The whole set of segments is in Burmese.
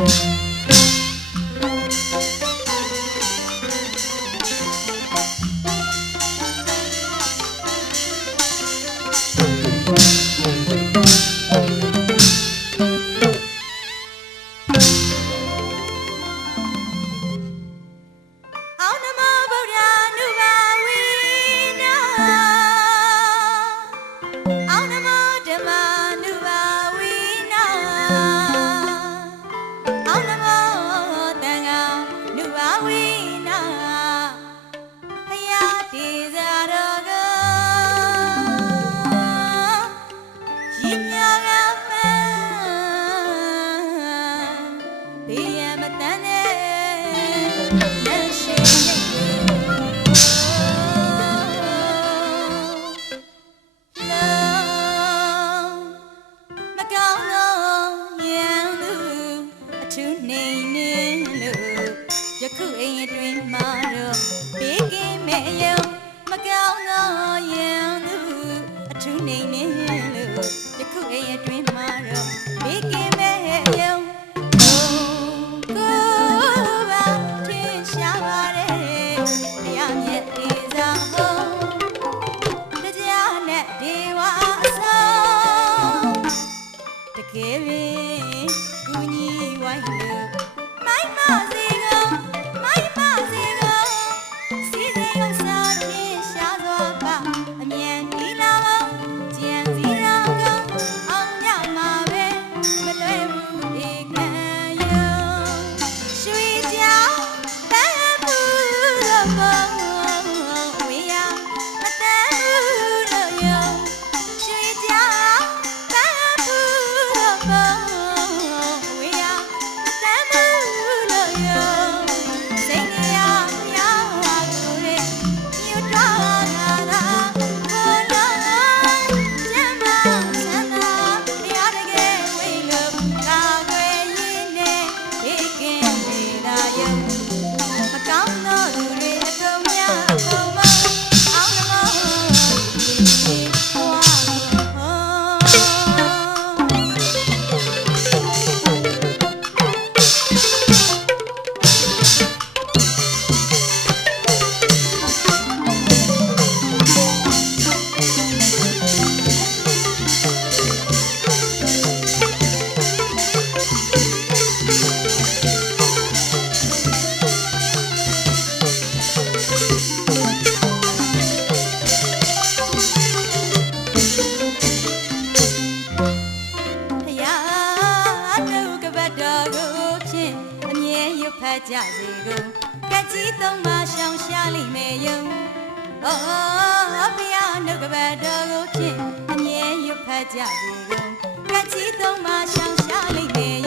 Bye. ထူးနေနေလို့တခုအိမ်အတွင်း ရွတ်ဖတ်ကြစေကုန်ကကြီးသုံးပါရှောင်ရှားလိမ့်မယ်ယုံအော်ဘုရားနှုတ်ကပတ်တော်ကိုဖြင့်အမြဲရွတ်ဖတ်ကြစေကုန်ကကြီးသုံးပါရှောင်ရှားလိမ့်မယ်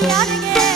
Hati-hati